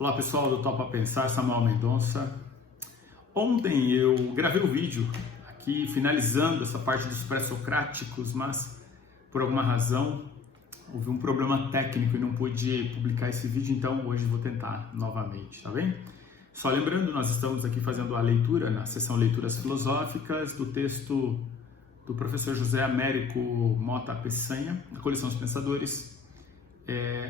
Olá pessoal do Topa Pensar, Samuel Mendonça. Ontem eu gravei um vídeo aqui finalizando essa parte dos pré-socráticos, mas por alguma razão houve um problema técnico e não pude publicar esse vídeo, então hoje vou tentar novamente, tá bem? Só lembrando, nós estamos aqui fazendo a leitura, na sessão Leituras Filosóficas, do texto do professor José Américo Mota Peçanha, da coleção Os Pensadores.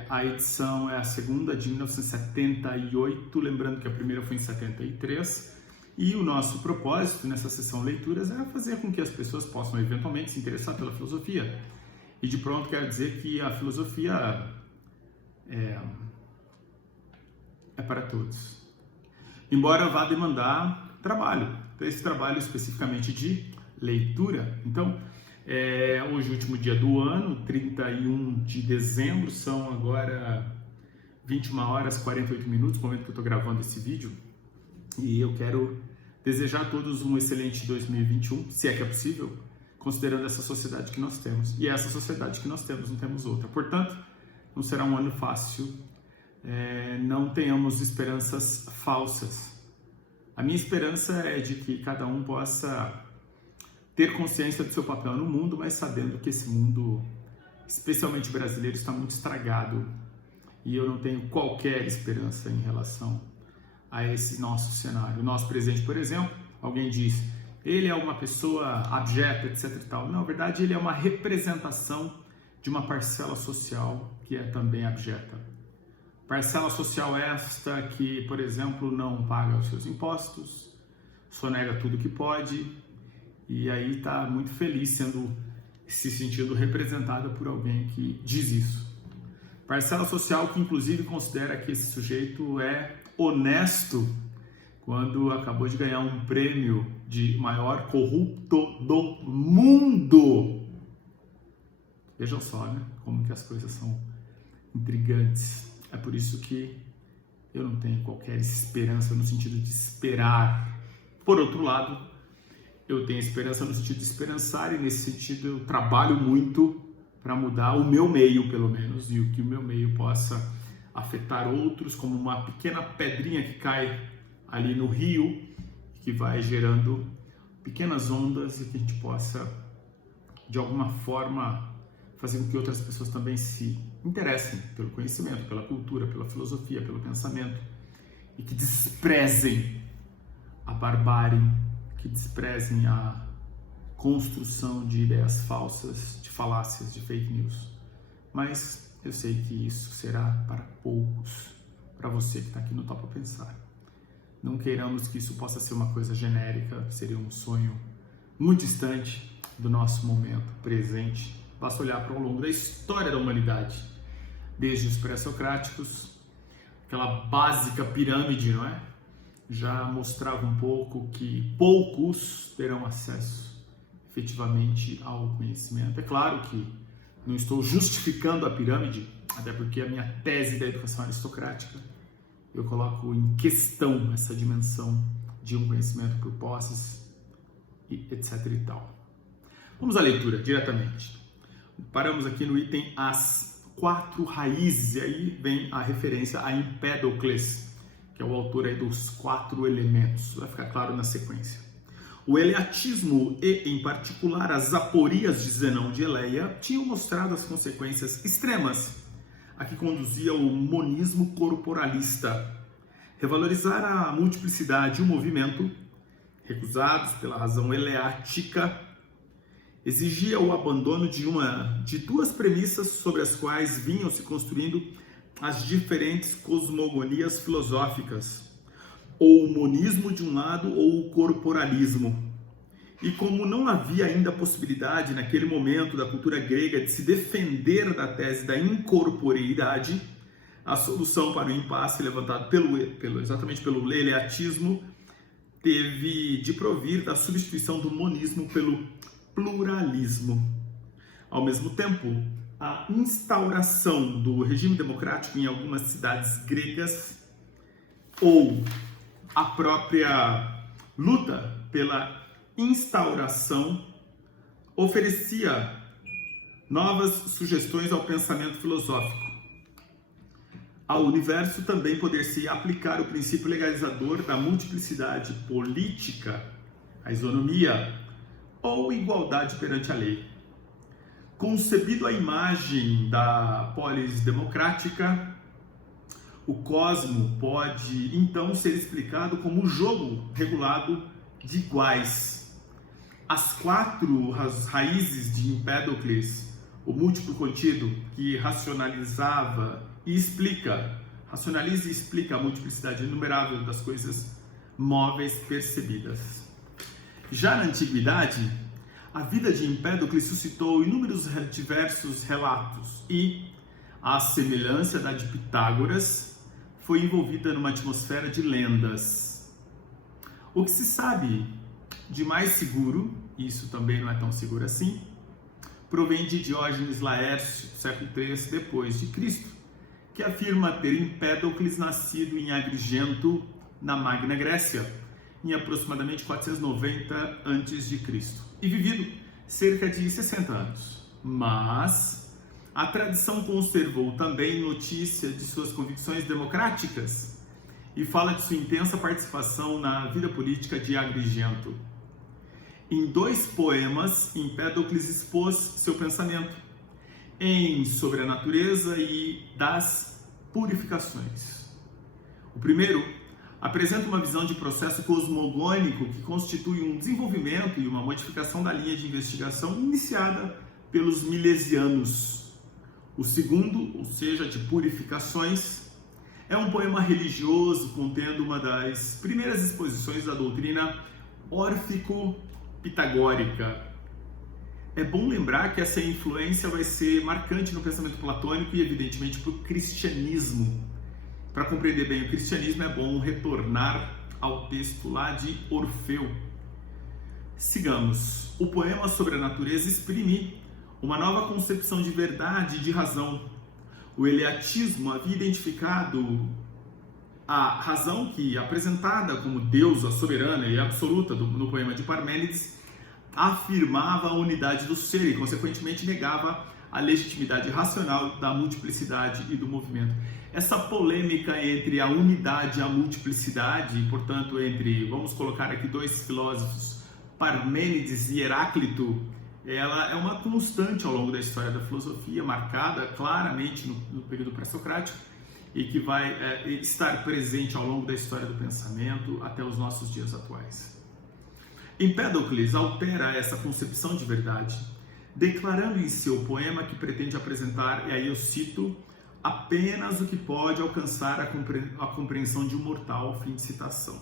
A edição é a segunda, de 1978, lembrando que a primeira foi em 73, e o nosso propósito nessa sessão leituras era fazer com que as pessoas possam eventualmente se interessar pela filosofia. E de pronto quero dizer que a filosofia é para todos. Embora vá demandar trabalho, então esse trabalho especificamente de leitura. Então, hoje é o último dia do ano, 31 de dezembro, são agora 21 horas e 48 minutos, no momento que eu estou gravando esse vídeo, e eu quero desejar a todos um excelente 2021, se é que é possível, considerando essa sociedade que nós temos. E essa sociedade que nós temos, não temos outra. Portanto, não será um ano fácil, não tenhamos esperanças falsas. A minha esperança é de que cada um possa ter consciência do seu papel no mundo, mas sabendo que esse mundo, especialmente brasileiro, está muito estragado e eu não tenho qualquer esperança em relação a esse nosso cenário. O nosso presidente, por exemplo, alguém diz, ele é uma pessoa abjeta, etc e tal. Não, na verdade, ele é uma representação de uma parcela social que é também abjeta. Parcela social esta que, por exemplo, não paga os seus impostos, sonega tudo que pode, e aí está muito feliz se sentindo representada por alguém que diz isso. Parcela social que inclusive considera que esse sujeito é honesto quando acabou de ganhar um prêmio de maior corrupto do mundo. Vejam só, né? Como que as coisas são intrigantes. É por isso que eu não tenho qualquer esperança no sentido de esperar. Por outro lado, eu tenho esperança no sentido de esperançar, e nesse sentido eu trabalho muito para mudar o meu meio, pelo menos, e o que o meu meio possa afetar outros, como uma pequena pedrinha que cai ali no rio, que vai gerando pequenas ondas e que a gente possa, de alguma forma, fazer com que outras pessoas também se interessem pelo conhecimento, pela cultura, pela filosofia, pelo pensamento, e que desprezem a barbárie, que desprezem a construção de ideias falsas, de falácias, de fake news. Mas eu sei que isso será para poucos, para você que está aqui no Topa Pensar. Não queiramos que isso possa ser uma coisa genérica, seria um sonho muito distante do nosso momento presente. Basta olhar para o longo da história da humanidade, desde os pré-socráticos, aquela básica pirâmide, não é? Já mostrava um pouco que poucos terão acesso efetivamente ao conhecimento. É claro que não estou justificando a pirâmide, até porque a minha tese da educação aristocrática, eu coloco em questão essa dimensão de um conhecimento por posses, etc e tal. Vamos à leitura diretamente. Paramos aqui no item As 4 Raízes, e aí vem a referência a Empédocles, que é o autor aí dos 4 elementos, vai ficar claro na sequência. O eleatismo e, em particular, as aporias de Zenão de Eleia tinham mostrado as consequências extremas a que conduzia o monismo corporalista. Revalorizar a multiplicidade e o movimento, recusados pela razão eleática, exigia o abandono de duas premissas sobre as quais vinham se construindo as diferentes cosmogonias filosóficas, ou o monismo de um lado ou o corporalismo. E como não havia ainda possibilidade naquele momento da cultura grega de se defender da tese da incorporeidade, a solução para o impasse levantado exatamente pelo eleatismo teve de provir da substituição do monismo pelo pluralismo. Ao mesmo tempo, a instauração do regime democrático em algumas cidades gregas ou a própria luta pela instauração oferecia novas sugestões ao pensamento filosófico. ao universo também poder-se aplicar o princípio legalizador da multiplicidade política, a isonomia ou igualdade perante a lei. Concebido à imagem da polis democrática, o cosmo pode então ser explicado como um jogo regulado de iguais. As 4 raízes de Empédocles, o múltiplo contido, que racionaliza e explica a multiplicidade inumerável das coisas móveis percebidas. Já na antiguidade, a vida de Empédocles suscitou inúmeros diversos relatos e, à semelhança da de Pitágoras, foi envolvida numa atmosfera de lendas. O que se sabe de mais seguro, e isso também não é tão seguro assim, provém de Diógenes Laércio, século III depois de Cristo, que afirma ter Empédocles nascido em Agrigento, na Magna Grécia, em aproximadamente 490 a.C. e vivido cerca de 60 anos. Mas a tradição conservou também notícia de suas convicções democráticas e fala de sua intensa participação na vida política de Agrigento. Em 2 poemas, Empédocles expôs seu pensamento em Sobre a Natureza e das Purificações. O primeiro apresenta uma visão de processo cosmogônico que constitui um desenvolvimento e uma modificação da linha de investigação iniciada pelos milesianos. O segundo, ou seja, de Purificações, é um poema religioso contendo uma das primeiras exposições da doutrina órfico-pitagórica. É bom lembrar que essa influência vai ser marcante no pensamento platônico e, evidentemente, para o cristianismo. Para compreender bem o cristianismo, é bom retornar ao texto lá de Orfeu. Sigamos. O poema Sobre a Natureza exprime uma nova concepção de verdade e de razão. O eleatismo havia identificado a razão que, apresentada como deusa soberana e absoluta no poema de Parmênides, afirmava a unidade do ser e, consequentemente, negava a legitimidade racional da multiplicidade e do movimento. Essa polêmica entre a unidade e a multiplicidade, e, portanto, entre, vamos colocar aqui 2 filósofos, Parmênides e Heráclito, ela é uma constante ao longo da história da filosofia, marcada claramente no período pré-socrático e que vai estar presente ao longo da história do pensamento até os nossos dias atuais. Empédocles altera essa concepção de verdade, declarando em seu poema que pretende apresentar, e aí eu cito, apenas o que pode alcançar a compreensão de um mortal, fim de citação.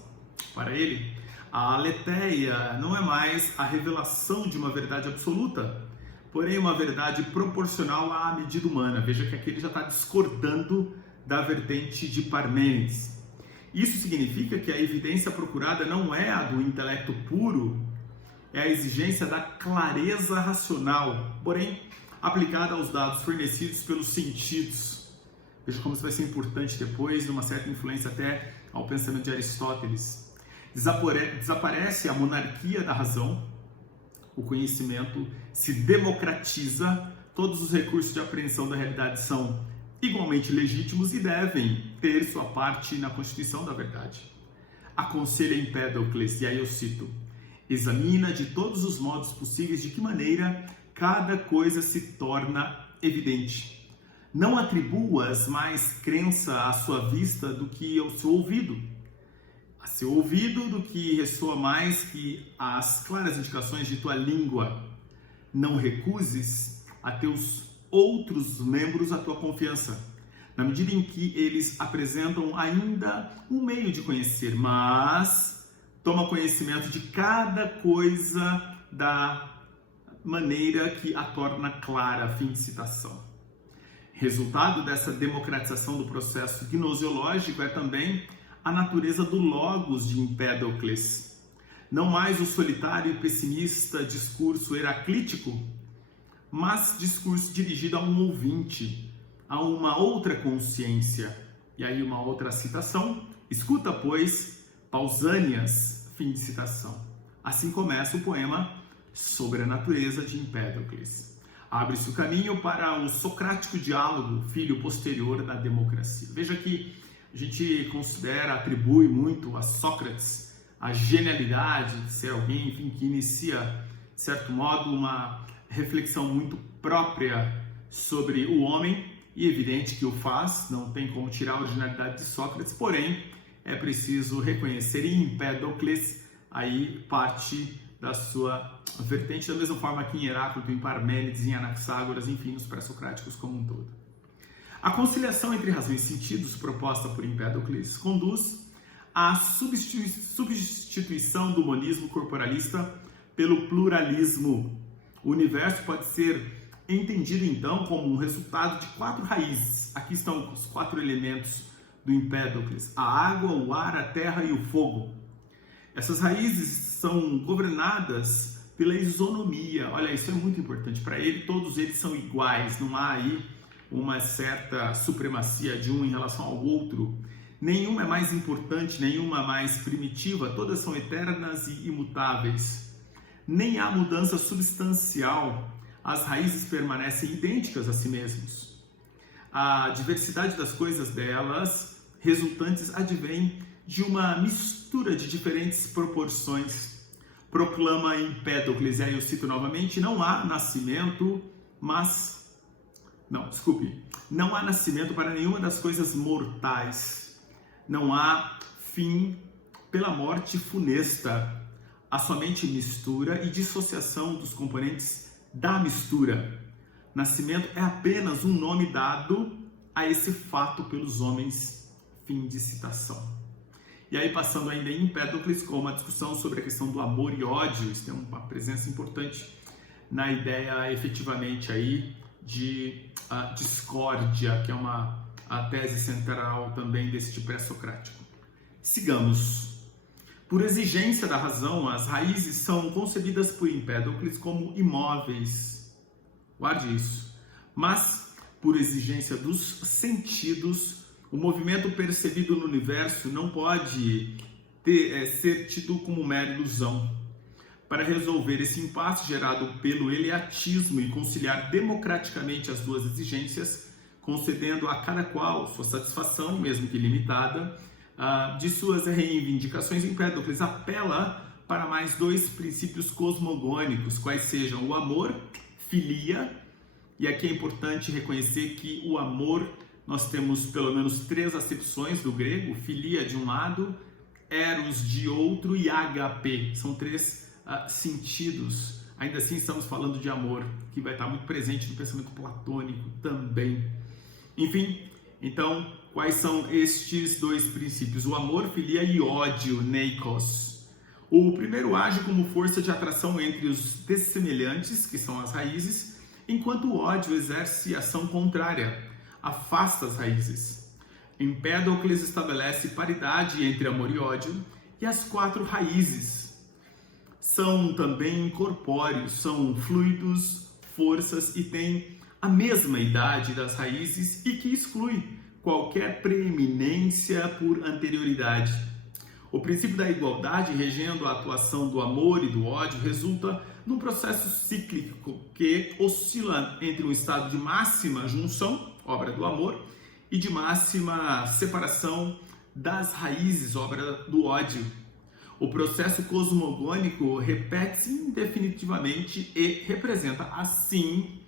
Para ele, a aletheia não é mais a revelação de uma verdade absoluta, porém uma verdade proporcional à medida humana. Veja que aqui ele já está discordando da vertente de Parmênides. Isso significa que a evidência procurada não é a do intelecto puro, é a exigência da clareza racional, porém aplicada aos dados fornecidos pelos sentidos. Veja como isso vai ser importante depois, de uma certa influência até ao pensamento de Aristóteles. Desaparece a monarquia da razão, o conhecimento se democratiza, todos os recursos de apreensão da realidade são igualmente legítimos e devem ter sua parte na constituição da verdade. Aconselha Empédocles, e aí eu cito, examina de todos os modos possíveis de que maneira cada coisa se torna evidente. Não atribuas mais crença à sua vista do que ao seu ouvido, a seu ouvido do que ressoa mais que as claras indicações de tua língua. Não recuses a teus outros membros a tua confiança, na medida em que eles apresentam ainda um meio de conhecer, mas toma conhecimento de cada coisa da maneira que a torna clara, fim de citação. Resultado dessa democratização do processo gnosiológico é também a natureza do logos de Empédocles. Não mais o solitário e pessimista discurso heraclítico, mas discurso dirigido a um ouvinte, a uma outra consciência. E aí uma outra citação, escuta, pois, Pausanias, fim de citação. Assim começa o poema Sobre a Natureza de Empédocles. Abre-se o caminho para o socrático diálogo, filho posterior da democracia. Veja que a gente considera, atribui muito a Sócrates a genialidade de ser alguém, enfim, que inicia, de certo modo, uma reflexão muito própria sobre o homem, e evidente que o faz, não tem como tirar a originalidade de Sócrates, porém é preciso reconhecer em Empédocles aí parte da sua vertente, da mesma forma que em Heráclito, em Parménides, em Anaxágoras, enfim, nos pré-socráticos como um todo. A conciliação entre razão e sentidos proposta por Empédocles conduz à substituição do monismo corporalista pelo pluralismo. O universo pode ser entendido então como um resultado de 4 raízes. Aqui estão os 4 elementos do Empédocles: a água, o ar, a terra e o fogo. Essas raízes são governadas pela isonomia. Olha, isso é muito importante. Para ele, todos eles são iguais, não há aí uma certa supremacia de um em relação ao outro. Nenhuma é mais importante, nenhuma mais primitiva, todas são eternas e imutáveis. Nem há mudança substancial, as raízes permanecem idênticas a si mesmos. A diversidade das coisas delas, resultantes, advém de uma mistura de diferentes proporções. Proclama Empédocles, e aí eu cito novamente, não há nascimento para nenhuma das coisas mortais. Não há fim pela morte funesta. Há somente mistura e dissociação dos componentes da mistura. Nascimento é apenas um nome dado a esse fato pelos homens. Fim de citação. E aí, passando ainda em Empédocles, com uma discussão sobre a questão do amor e ódio, isso tem uma presença importante na ideia, efetivamente, aí de discórdia, que é a tese central também deste pré-socrático. Sigamos. Por exigência da razão, as raízes são concebidas por Empédocles como imóveis. Guarde isso. Mas, por exigência dos sentidos, o movimento percebido no universo não pode ser tido como mera ilusão. Para resolver esse impasse gerado pelo eleatismo e conciliar democraticamente as duas exigências, concedendo a cada qual sua satisfação, mesmo que limitada, de suas reivindicações, Empédocles apela para mais 2 princípios cosmogônicos, quais sejam o amor, filia, e aqui é importante reconhecer que o amor, nós temos pelo menos 3 acepções do grego: filia de um lado, eros de outro e agape. São 3 sentidos. Ainda assim estamos falando de amor, que vai estar muito presente no pensamento platônico também. Enfim, então, quais são estes 2 princípios? O amor, filia e ódio, neikos. O primeiro age como força de atração entre os dessemelhantes, que são as raízes, enquanto o ódio exerce ação contrária, afasta as raízes. Empédocles estabelece paridade entre amor e ódio, e as 4 raízes são também corpóreos, são fluidos, forças, e têm a mesma idade das raízes e que exclui qualquer preeminência por anterioridade. O princípio da igualdade, regendo a atuação do amor e do ódio, resulta num processo cíclico que oscila entre um estado de máxima junção, obra do amor, e de máxima separação das raízes, obra do ódio. O processo cosmogônico repete-se indefinitivamente e representa, assim,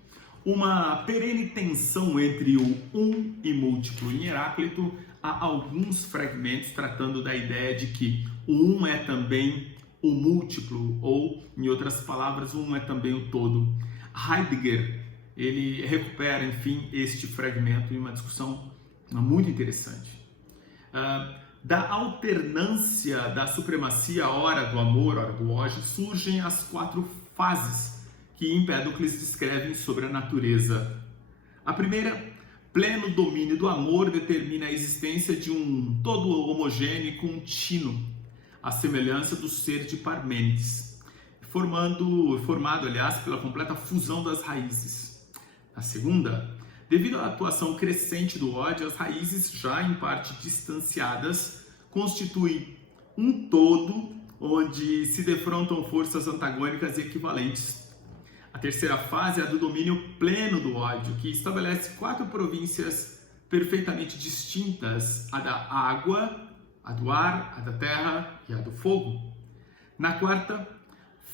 uma perene tensão entre o um e múltiplo. Em Heráclito, há alguns fragmentos tratando da ideia de que o um é também o múltiplo, ou, em outras palavras, o um é também o todo. Heidegger, ele recupera, enfim, este fragmento em uma discussão muito interessante. Da alternância da supremacia, ora do amor, ora do ódio, surgem as 4 fases que Empédocles descreve sobre a natureza. A primeira, pleno domínio do amor, determina a existência de um todo homogêneo e contínuo, à semelhança do ser de Parmênides, formado, aliás, pela completa fusão das raízes. A segunda, devido à atuação crescente do ódio, as raízes, já em parte distanciadas, constituem um todo onde se defrontam forças antagônicas e equivalentes. A terceira fase é a do domínio pleno do ódio, que estabelece 4 províncias perfeitamente distintas: a da água, a do ar, a da terra e a do fogo. Na quarta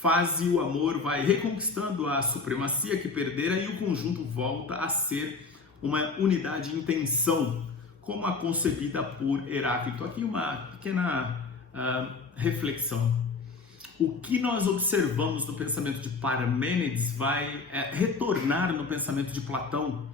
fase, o amor vai reconquistando a supremacia que perdera e o conjunto volta a ser uma unidade em tensão, como a concebida por Heráclito. Aqui uma pequena reflexão. O que nós observamos no pensamento de Parmênides vai retornar no pensamento de Platão,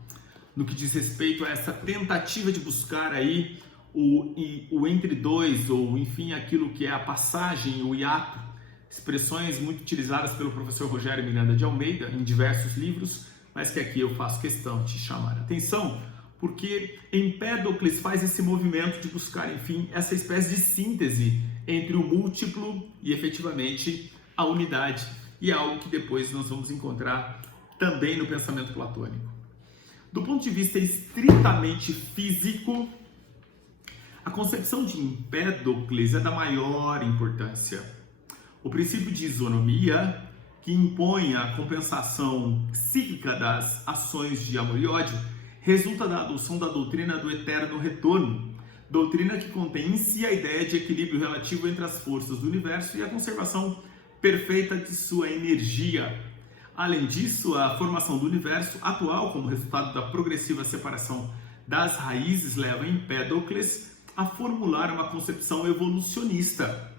no que diz respeito a essa tentativa de buscar aí o entre dois, ou enfim, aquilo que é a passagem, o hiato, expressões muito utilizadas pelo professor Rogério Miranda de Almeida em diversos livros, mas que aqui eu faço questão de chamar a atenção, porque Empédocles faz esse movimento de buscar, enfim, essa espécie de síntese entre o múltiplo e efetivamente a unidade, e é algo que depois nós vamos encontrar também no pensamento platônico. Do ponto de vista estritamente físico, a concepção de Empédocles é da maior importância. O princípio de isonomia, que impõe a compensação psíquica das ações de amor e ódio, resulta da adoção da doutrina do eterno retorno, doutrina que contém em si a ideia de equilíbrio relativo entre as forças do universo e a conservação perfeita de sua energia. Além disso, a formação do universo atual, como resultado da progressiva separação das raízes, leva Empédocles a formular uma concepção evolucionista,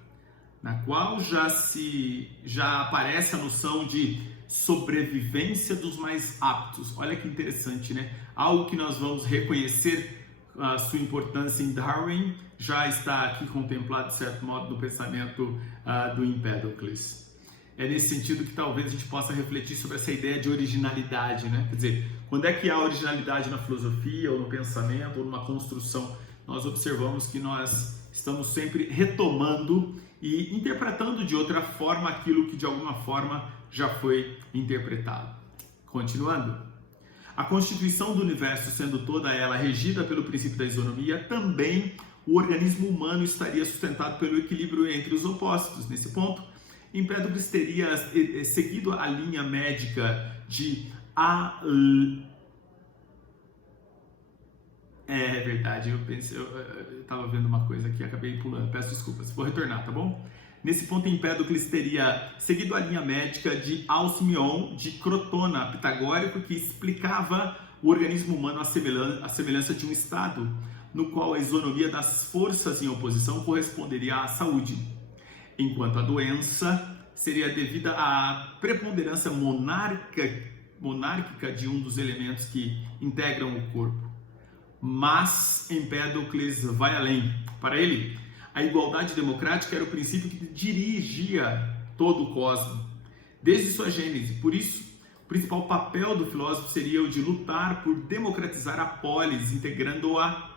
na qual já aparece a noção de sobrevivência dos mais aptos. Olha que interessante, né? Algo que nós vamos reconhecer a sua importância em Darwin já está aqui contemplado, de certo modo, no pensamento do Empédocles. É nesse sentido que talvez a gente possa refletir sobre essa ideia de originalidade, né? Quer dizer, quando é que há originalidade na filosofia, ou no pensamento, ou numa construção? Nós observamos que nós estamos sempre retomando e interpretando de outra forma aquilo que de alguma forma já foi interpretado. Continuando. A constituição do universo sendo toda ela regida pelo princípio da isonomia, também o organismo humano estaria sustentado pelo equilíbrio entre os opostos. Nesse ponto, Empédocles teria seguido a linha médica de É verdade, eu estava vendo uma coisa aqui, acabei pulando, peço desculpas, vou retornar, tá bom? Nesse ponto, Empédocles teria seguido a linha médica de Alcimion de Crotona, pitagórico, que explicava o organismo humano à semelhança de um estado, no qual a isonomia das forças em oposição corresponderia à saúde, enquanto a doença seria devida à preponderância monárquica de um dos elementos que integram o corpo. Mas Empédocles vai além. Para ele, a igualdade democrática era o princípio que dirigia todo o cosmos, desde sua gênese. Por isso, o principal papel do filósofo seria o de lutar por democratizar a polis, integrando-a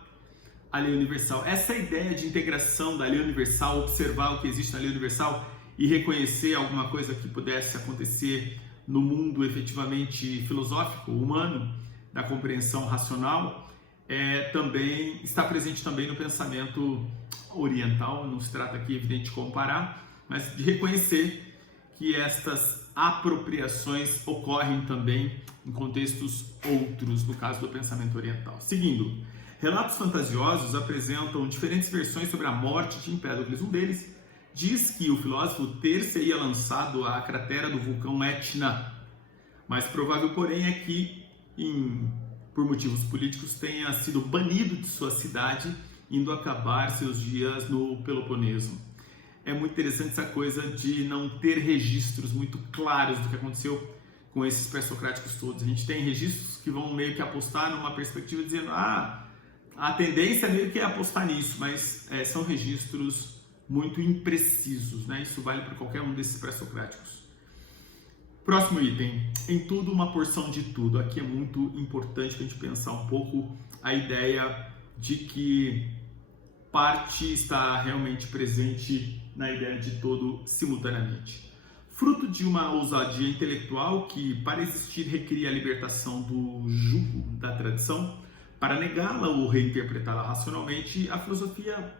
à lei universal. Essa ideia de integração da lei universal, observar o que existe na lei universal e reconhecer alguma coisa que pudesse acontecer no mundo efetivamente filosófico, humano, da compreensão racional, também está presente também no pensamento oriental. Não se trata aqui, evidente, de comparar, mas de reconhecer que estas apropriações ocorrem também em contextos outros, no caso do pensamento oriental. Seguindo, relatos fantasiosos apresentam diferentes versões sobre a morte de Empédocles. Um deles diz que o filósofo seria lançado à cratera do vulcão Etna. Mais provável, porém, é que, por motivos políticos, tenha sido banido de sua cidade, indo acabar seus dias no Peloponeso. É muito interessante essa coisa de não ter registros muito claros do que aconteceu com esses pré-socráticos todos. A gente tem registros que vão meio que apostar numa perspectiva dizendo a tendência é meio que apostar nisso, mas são registros muito imprecisos, né? Isso vale para qualquer um desses pré-socráticos. Próximo item, em tudo uma porção de tudo. Aqui é muito importante a gente pensar um pouco a ideia de que parte está realmente presente na ideia de todo simultaneamente. Fruto de uma ousadia intelectual que, para existir, requeria a libertação do jugo da tradição, para negá-la ou reinterpretá-la racionalmente, a filosofia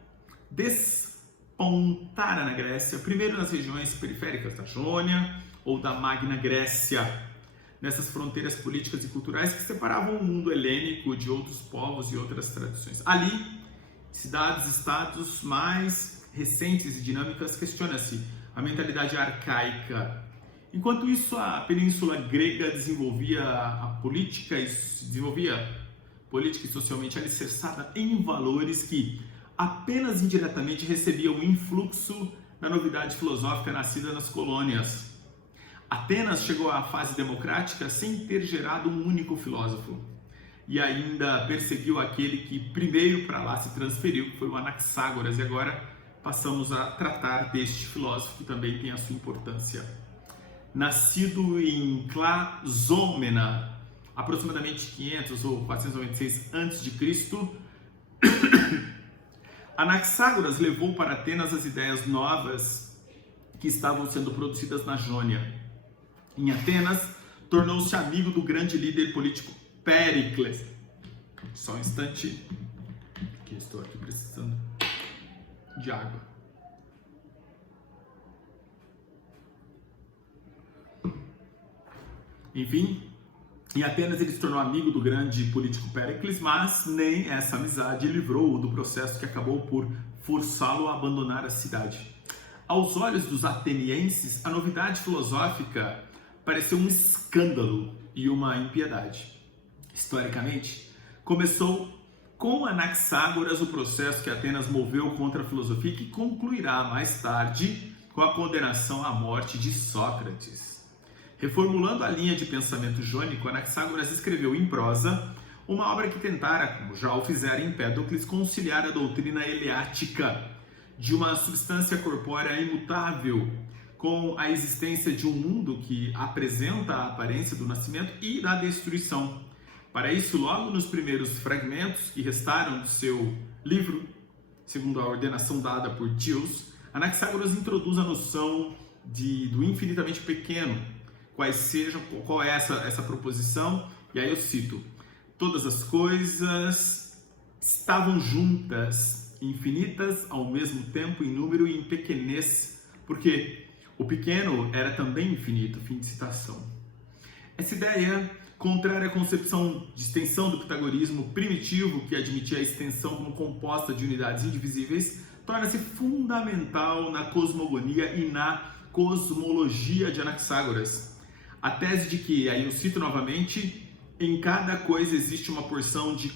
despontara na Grécia, primeiro nas regiões periféricas da Jônia ou da Magna Grécia, nessas fronteiras políticas e culturais que separavam o mundo helênico de outros povos e outras tradições. Ali, cidades, estados mais recentes e dinâmicas, questiona-se a mentalidade arcaica. Enquanto isso, a Península Grega desenvolvia política e socialmente alicerçada em valores que apenas indiretamente recebiam o influxo da novidade filosófica nascida nas colônias. Atenas chegou à fase democrática sem ter gerado um único filósofo e ainda perseguiu aquele que primeiro para lá se transferiu, que foi o Anaxágoras, e agora passamos a tratar deste filósofo que também tem a sua importância. Nascido em Clazômena, aproximadamente 500 ou 496 a.C., Anaxágoras levou para Atenas as ideias novas que estavam sendo produzidas na Jônia. Em Atenas, tornou-se amigo do grande líder político Péricles. Só um instante, que estou aqui precisando de água. Enfim, em Atenas ele se tornou amigo do grande político Péricles, mas nem essa amizade livrou-o do processo que acabou por forçá-lo a abandonar a cidade. Aos olhos dos atenienses, a novidade filosófica pareceu um escândalo e uma impiedade. Historicamente, começou com Anaxágoras o processo que Atenas moveu contra a filosofia, que concluirá mais tarde com a condenação à morte de Sócrates. Reformulando a linha de pensamento jônico, Anaxágoras escreveu em prosa uma obra que tentara, como já o fizera Empédocles, conciliar a doutrina eleática de uma substância corpórea imutável com a existência de um mundo que apresenta a aparência do nascimento e da destruição. Para isso, logo nos primeiros fragmentos que restaram do seu livro, segundo a ordenação dada por Dios, Anaxágoras introduz a noção do infinitamente pequeno. Qual é essa proposição? E aí eu cito: todas as coisas estavam juntas, infinitas ao mesmo tempo em número e em pequenez, porque o pequeno era também infinito. Fim de citação. Essa ideia, contrária à concepção de extensão do pitagorismo primitivo, que admitia a extensão como composta de unidades indivisíveis, torna-se fundamental na cosmogonia e na cosmologia de Anaxágoras. A tese de que, aí eu cito novamente, em cada coisa existe uma porção de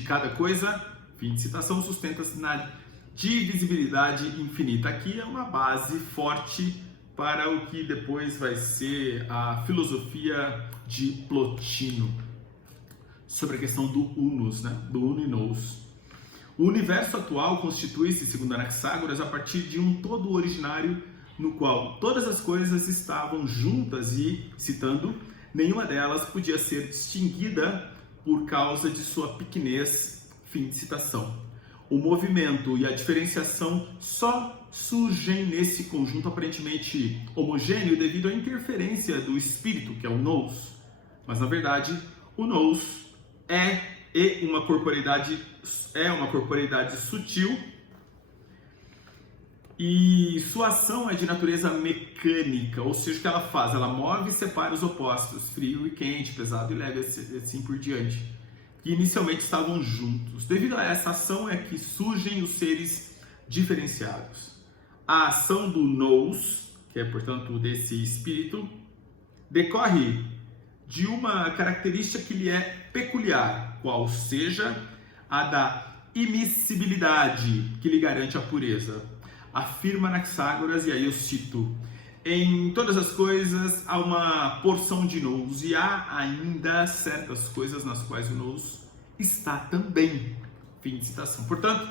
cada coisa, fim de citação, sustenta-se na divisibilidade infinita. Aqui é uma base forte para o que depois vai ser a filosofia de Plotino, sobre a questão do unus, do uno e nous. O universo atual constitui-se, segundo Anaxágoras, a partir de um todo originário no qual todas as coisas estavam juntas e, citando, nenhuma delas podia ser distinguida por causa de sua pequenez, fim de citação. O movimento e a diferenciação só surgem nesse conjunto aparentemente homogêneo devido à interferência do espírito, que é o nous. Mas, na verdade, o nous é uma corporeidade sutil e sua ação é de natureza mecânica, ou seja, o que ela faz? Ela move e separa os opostos, frio e quente, pesado e leve, assim por diante, que inicialmente estavam juntos. Devido a essa ação é que surgem os seres diferenciados. A ação do nous, que é, portanto, desse espírito, decorre de uma característica que lhe é peculiar, qual seja a da imiscibilidade, que lhe garante a pureza. Afirma Anaxágoras, e aí eu cito: em todas as coisas há uma porção de nous, e há ainda certas coisas nas quais o nous está também. Fim de citação. Portanto,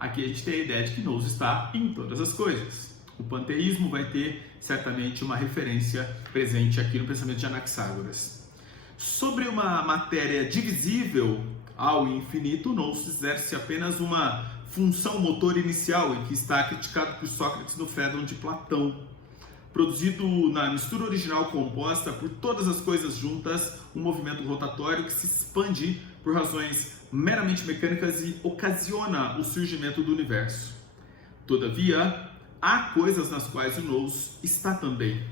aqui a gente tem a ideia de que nous está em todas as coisas. O panteísmo vai ter certamente uma referência presente aqui no pensamento de Anaxágoras. Sobre uma matéria divisível ao infinito, o nous exerce apenas uma função motor inicial, em que está criticado por Sócrates no Fédon de Platão. Produzido na mistura original composta por todas as coisas juntas, um movimento rotatório que se expande por razões meramente mecânicas e ocasiona o surgimento do universo. Todavia, há coisas nas quais o nous está também.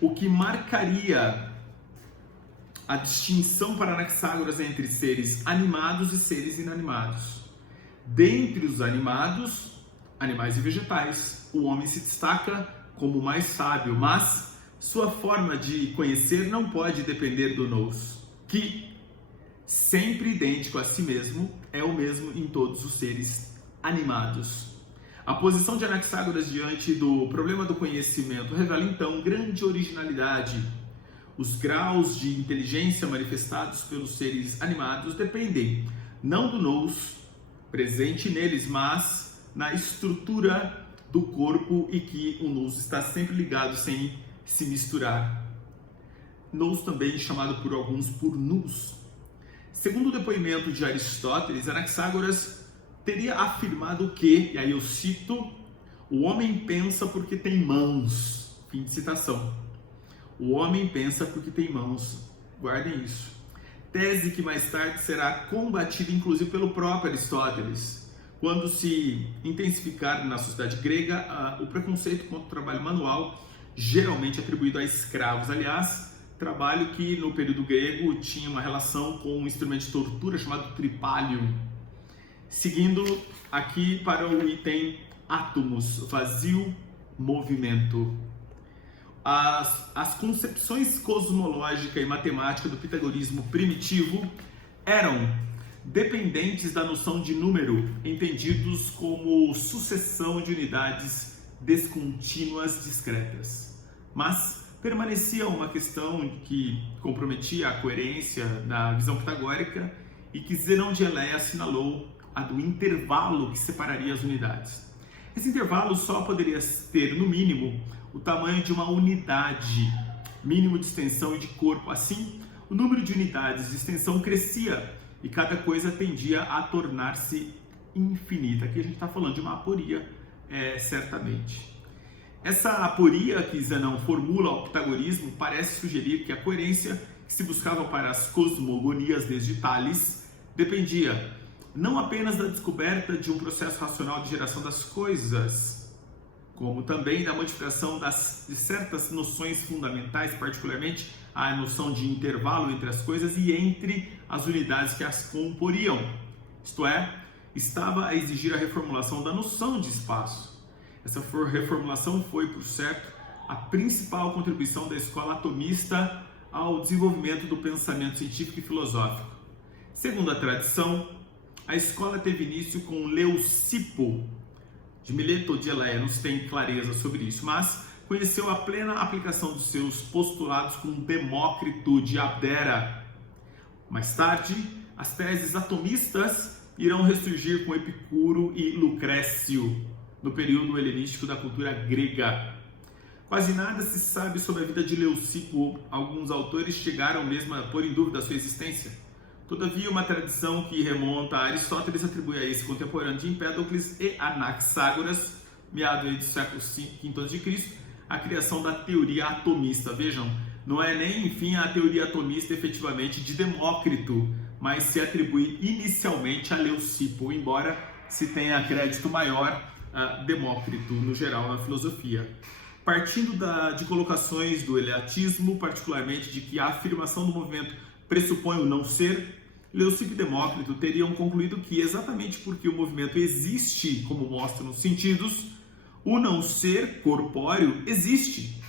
O que marcaria a distinção para Anaxágoras entre seres animados e seres inanimados. Dentre os animados, animais e vegetais, o homem se destaca como o mais sábio, mas sua forma de conhecer não pode depender do nous, que, sempre idêntico a si mesmo, é o mesmo em todos os seres animados. A posição de Anaxágoras diante do problema do conhecimento revela então grande originalidade. Os graus de inteligência manifestados pelos seres animados dependem não do nous presente neles, mas na estrutura do corpo, e que o nous está sempre ligado sem se misturar. Nous também chamado por alguns por nous. Segundo o depoimento de Aristóteles, Anaxágoras teria afirmado que, e aí eu cito, o homem pensa porque tem mãos. Fim de citação. O homem pensa porque tem mãos. Guardem isso. Tese que mais tarde será combatida inclusive pelo próprio Aristóteles, quando se intensificar na sociedade grega o preconceito contra o trabalho manual, geralmente atribuído a escravos. Aliás, trabalho que no período grego tinha uma relação com um instrumento de tortura chamado tripalium. Seguindo aqui para o item átomos, vazio, movimento. As concepções cosmológica e matemática do pitagorismo primitivo eram dependentes da noção de número, entendidos como sucessão de unidades descontínuas discretas. Mas permanecia uma questão que comprometia a coerência da visão pitagórica e que Zenão de Eleia assinalou, a do intervalo que separaria as unidades. Esse intervalo só poderia ter, no mínimo, o tamanho de uma unidade mínimo de extensão e de corpo. Assim, o número de unidades de extensão crescia e cada coisa tendia a tornar-se infinita. Aqui a gente está falando de uma aporia, certamente. Essa aporia que Zenão formula ao pitagorismo parece sugerir que a coerência que se buscava para as cosmogonias desde Tales dependia não apenas da descoberta de um processo racional de geração das coisas, como também da modificação de certas noções fundamentais, particularmente a noção de intervalo entre as coisas e entre as unidades que as comporiam. Isto é, estava a exigir a reformulação da noção de espaço. Essa reformulação foi, por certo, a principal contribuição da escola atomista ao desenvolvimento do pensamento científico e filosófico. Segundo a tradição, a escola teve início com Leucipo, de Mileto de Eleia, não se tem clareza sobre isso, mas conheceu a plena aplicação dos seus postulados com Demócrito de Abdera. Mais tarde, as teses atomistas irão ressurgir com Epicuro e Lucrécio, no período helenístico da cultura grega. Quase nada se sabe sobre a vida de Leucipo, alguns autores chegaram mesmo a pôr em dúvida a sua existência. Todavia, uma tradição que remonta a Aristóteles atribui a esse contemporâneo de Empédocles e Anaxágoras, meado do século V a.C., a criação da teoria atomista. Vejam, não é nem, enfim, a teoria atomista efetivamente de Demócrito, mas se atribui inicialmente a Leucipo, embora se tenha crédito maior a Demócrito, no geral, na filosofia. Partindo de colocações do eleatismo, particularmente de que a afirmação do movimento pressupõe o não ser, Leucipo e Demócrito teriam concluído que, exatamente porque o movimento existe, como mostram os sentidos, o não ser corpóreo existe.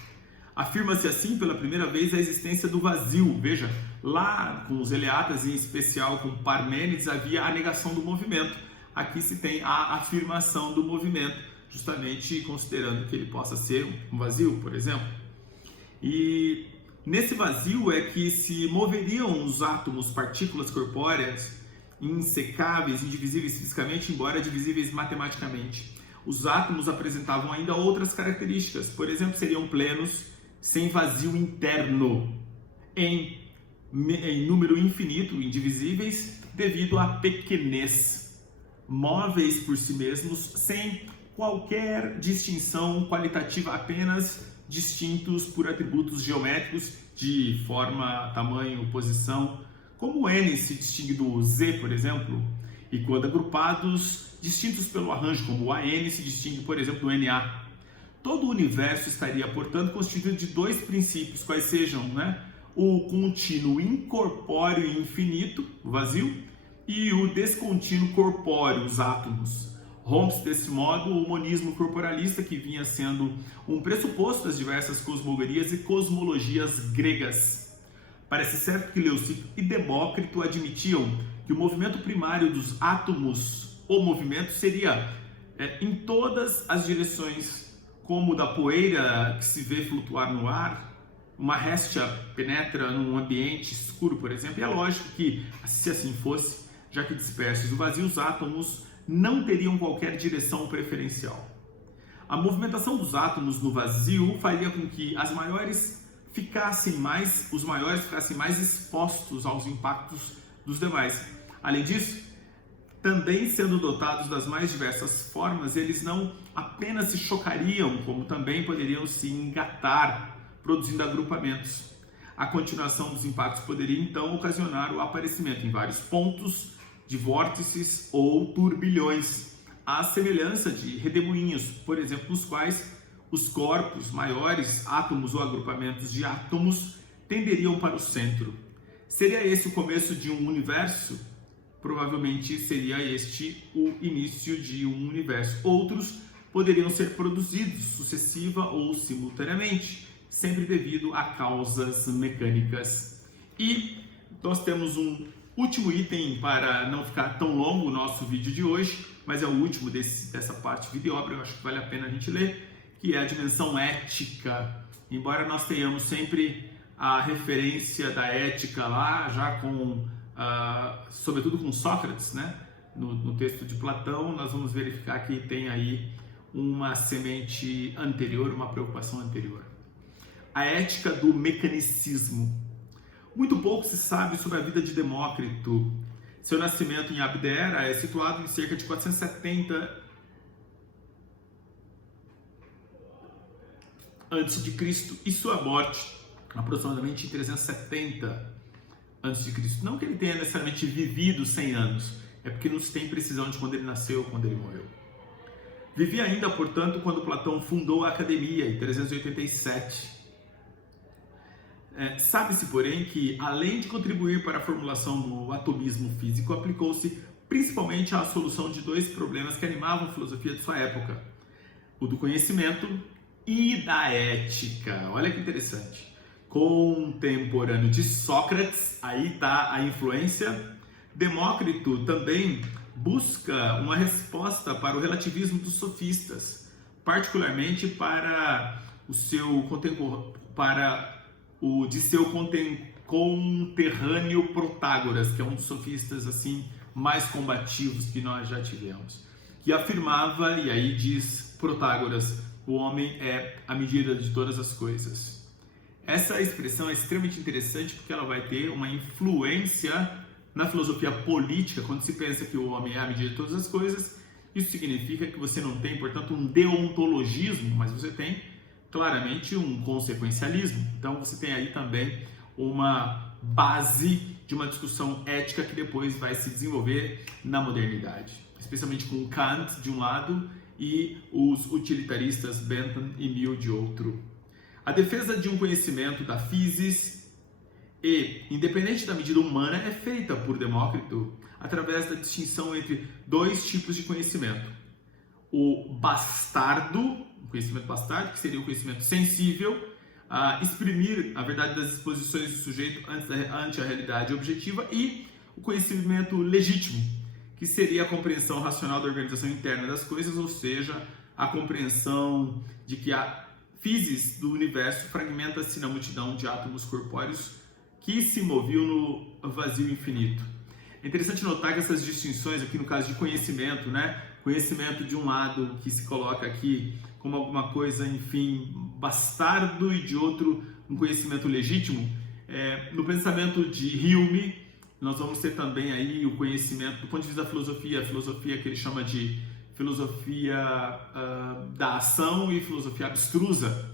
Afirma-se assim pela primeira vez a existência do vazio. Veja, lá com os eleatas, em especial com Parmênides, havia a negação do movimento. Aqui se tem a afirmação do movimento, justamente considerando que ele possa ser um vazio, por exemplo. E nesse vazio é que se moveriam os átomos, partículas corpóreas, insecáveis, indivisíveis fisicamente, embora divisíveis matematicamente. Os átomos apresentavam ainda outras características, por exemplo, seriam plenos, sem vazio interno, em número infinito, indivisíveis, devido à pequenez, móveis por si mesmos, sem qualquer distinção qualitativa, apenas distintos por atributos geométricos de forma, tamanho, posição, como o N se distingue do Z, por exemplo, e quando agrupados, distintos pelo arranjo, como o AN se distingue, por exemplo, do NA. Todo o universo estaria, portanto, constituído de dois princípios, quais sejam, o contínuo incorpóreo e infinito, o vazio, e o descontínuo corpóreo, os átomos. Rompe-se desse modo o monismo corporalista que vinha sendo um pressuposto das diversas cosmogonias e cosmologias gregas. Parece certo que Leucipo e Demócrito admitiam que o movimento primário dos átomos, o movimento, seria em todas as direções, como o da poeira que se vê flutuar no ar. Uma réstia penetra num ambiente escuro, por exemplo, e é lógico que, se assim fosse, já que dispersos no vazio, os átomos não teriam qualquer direção preferencial. A movimentação dos átomos no vazio faria com que os maiores ficassem mais expostos aos impactos dos demais. Além disso, também sendo dotados das mais diversas formas, eles não apenas se chocariam, como também poderiam se engatar, produzindo agrupamentos. A continuação dos impactos poderia então ocasionar o aparecimento em vários pontos de vórtices ou turbilhões, à semelhança de redemoinhos, por exemplo, nos quais os corpos maiores, átomos ou agrupamentos de átomos, tenderiam para o centro. Seria esse o começo de um universo? Provavelmente seria este o início de um universo. Outros poderiam ser produzidos sucessiva ou simultaneamente, sempre devido a causas mecânicas. E nós temos um último item para não ficar tão longo o nosso vídeo de hoje, mas é o último dessa parte de videoobra, eu acho que vale a pena a gente ler, que é a dimensão ética. Embora nós tenhamos sempre a referência da ética lá, já com, sobretudo com Sócrates, né? No texto de Platão, nós vamos verificar que tem aí uma semente anterior, uma preocupação anterior. A ética do mecanicismo. Muito pouco se sabe sobre a vida de Demócrito. Seu nascimento em Abdera é situado em cerca de 470 a.C. e sua morte aproximadamente em 370 a.C. Não que ele tenha necessariamente vivido 100 anos, é porque não se tem precisão de quando ele nasceu ou quando ele morreu. Vivia ainda, portanto, quando Platão fundou a Academia, em 387. Sabe-se, porém, que, além de contribuir para a formulação do atomismo físico, aplicou-se principalmente à solução de dois problemas que animavam a filosofia de sua época: o do conhecimento e da ética. Olha que interessante. Contemporâneo de Sócrates, aí está a influência. Demócrito também busca uma resposta para o relativismo dos sofistas, particularmente para de seu conterrâneo Protágoras, que é um dos sofistas assim mais combativos que nós já tivemos, que afirmava, e aí diz Protágoras, o homem é a medida de todas as coisas. Essa expressão é extremamente interessante porque ela vai ter uma influência na filosofia política. Quando se pensa que o homem é a medida de todas as coisas, isso significa que você não tem, portanto, um deontologismo, mas você tem claramente um consequencialismo. Então você tem aí também uma base de uma discussão ética que depois vai se desenvolver na modernidade, especialmente com Kant de um lado e os utilitaristas Bentham e Mill de outro. A defesa de um conhecimento da physis independente da medida humana, é feita por Demócrito através da distinção entre dois tipos de conhecimento: o bastardo, o conhecimento bastardo, que seria o conhecimento sensível, exprimir a verdade das disposições do sujeito ante a realidade objetiva, e o conhecimento legítimo, que seria a compreensão racional da organização interna das coisas, ou seja, a compreensão de que a physis do universo fragmenta-se na multidão de átomos corpóreos que se moviam no vazio infinito. É interessante notar que essas distinções aqui no caso de conhecimento, né? Conhecimento de um lado que se coloca aqui como alguma coisa, enfim, bastardo, e de outro um conhecimento legítimo. No pensamento de Hume, nós vamos ter também aí o conhecimento do ponto de vista da filosofia, a filosofia que ele chama de filosofia da ação e filosofia abstrusa.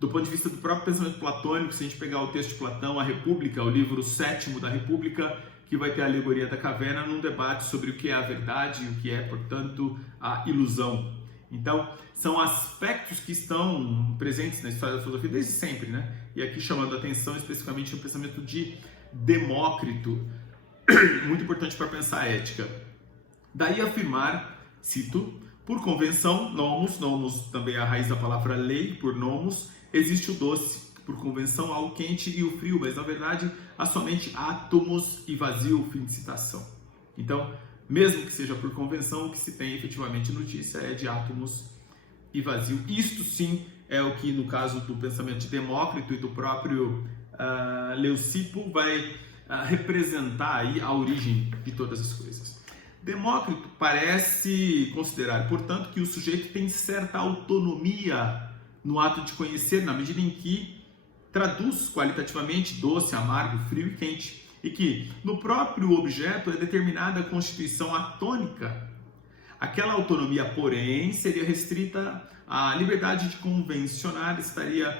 Do ponto de vista do próprio pensamento platônico, se a gente pegar o texto de Platão, a República, o livro 7º da República, que vai ter a alegoria da caverna, num debate sobre o que é a verdade e o que é, portanto, a ilusão. Então, são aspectos que estão presentes na história da filosofia desde sempre, né? e aqui chamando a atenção especificamente no pensamento de Demócrito, muito importante para pensar a ética. Daí afirmar, cito, por convenção, nomos também é a raiz da palavra lei, por nomos, existe o doce, por convenção há o quente e o frio, mas na verdade há somente átomos e vazio, fim de citação. Então, mesmo que seja por convenção, o que se tem efetivamente notícia é de átomos e vazio. Isto sim é o que, no caso do pensamento de Demócrito e do próprio Leucipo, vai representar aí a origem de todas as coisas. Demócrito parece considerar, portanto, que o sujeito tem certa autonomia no ato de conhecer, na medida em que traduz qualitativamente doce, amargo, frio e quente, e que no próprio objeto é determinada a constituição atônica. Aquela autonomia, porém, seria restrita à liberdade de convencionar, estaria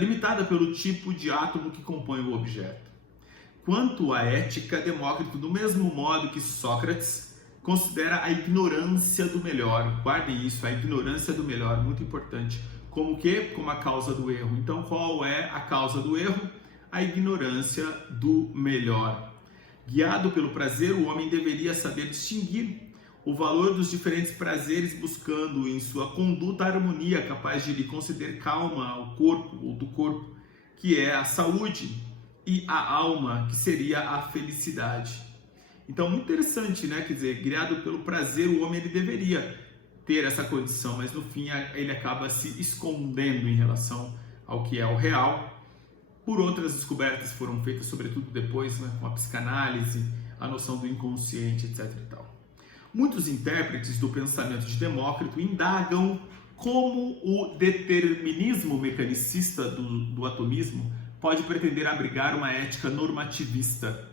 limitada pelo tipo de átomo que compõe o objeto. Quanto à ética, Demócrito, do mesmo modo que Sócrates, considera a ignorância do melhor. Guardem isso, a ignorância do melhor, muito importante. Como o quê? Como a causa do erro. Então, qual é a causa do erro? A ignorância do melhor. Guiado pelo prazer, o homem deveria saber distinguir o valor dos diferentes prazeres, buscando em sua conduta a harmonia capaz de lhe conceder calma ao corpo ou do corpo, que é a saúde, e a alma, que seria a felicidade. Então, muito interessante, né? Quer dizer, guiado pelo prazer, o homem ele deveria ter essa condição, mas no fim ele acaba se escondendo em relação ao que é o real. Por outras descobertas foram feitas, sobretudo depois, né, com a psicanálise, a noção do inconsciente, etc. e tal. Muitos intérpretes do pensamento de Demócrito indagam como o determinismo mecanicista do atomismo pode pretender abrigar uma ética normativista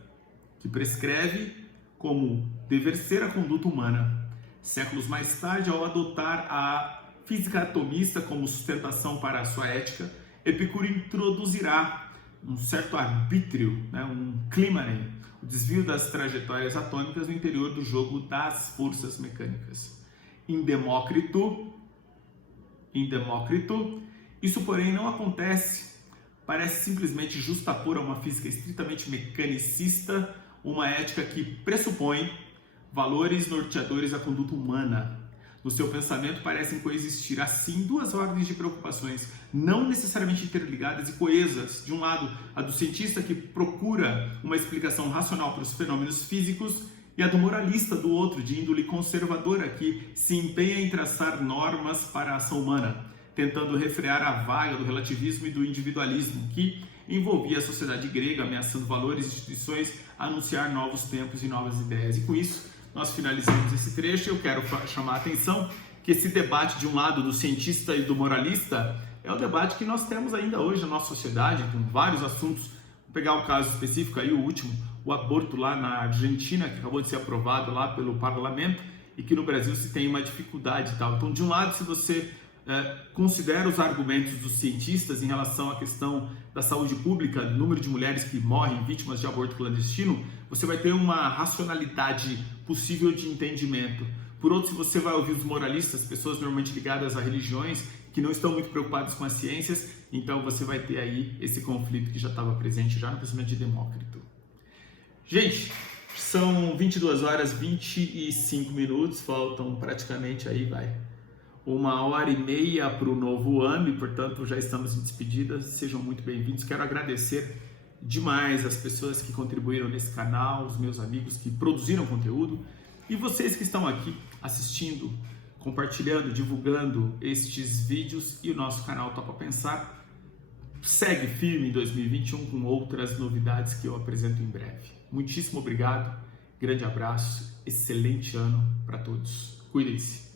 que prescreve como dever ser a conduta humana. Séculos mais tarde, ao adotar a física atomista como sustentação para a sua ética, Epicuro introduzirá um certo arbítrio, né, um climanem, o desvio das trajetórias atômicas no interior do jogo das forças mecânicas. Em Demócrito, isso porém não acontece. Parece simplesmente justapor a uma física estritamente mecanicista uma ética que pressupõe valores norteadores da conduta humana. No seu pensamento parecem coexistir, assim, duas ordens de preocupações, não necessariamente interligadas e coesas. De um lado, a do cientista que procura uma explicação racional para os fenômenos físicos, e a do moralista, do outro, de índole conservadora, que se empenha em traçar normas para a ação humana, tentando refrear a vaga do relativismo e do individualismo, que envolvia a sociedade grega, ameaçando valores e instituições, a anunciar novos tempos e novas ideias. E com isso, nós finalizamos esse trecho. Eu quero chamar a atenção que esse debate, de um lado, do cientista e do moralista, é o debate que nós temos ainda hoje na nossa sociedade, com vários assuntos. Vou pegar um caso específico aí, o último, o aborto lá na Argentina, que acabou de ser aprovado lá pelo parlamento, e que no Brasil se tem uma dificuldade e tal. Então, de um lado, se você considera os argumentos dos cientistas em relação à questão da saúde pública, do número de mulheres que morrem vítimas de aborto clandestino, você vai ter uma racionalidade possível de entendimento. Por outro, se você vai ouvir os moralistas, pessoas normalmente ligadas a religiões, que não estão muito preocupadas com as ciências, então você vai ter aí esse conflito que já estava presente já no pensamento de Demócrito. Gente, são 22 horas 25 minutos, faltam praticamente aí, 1h30 para o novo ano e, portanto, já estamos em despedidas. Sejam muito bem-vindos. Quero agradecer demais as pessoas que contribuíram nesse canal, os meus amigos que produziram conteúdo e vocês que estão aqui assistindo, compartilhando, divulgando estes vídeos e o nosso canal Topa Pensar. Segue firme em 2021 com outras novidades que eu apresento em breve. Muitíssimo obrigado, grande abraço, excelente ano para todos. Cuidem-se.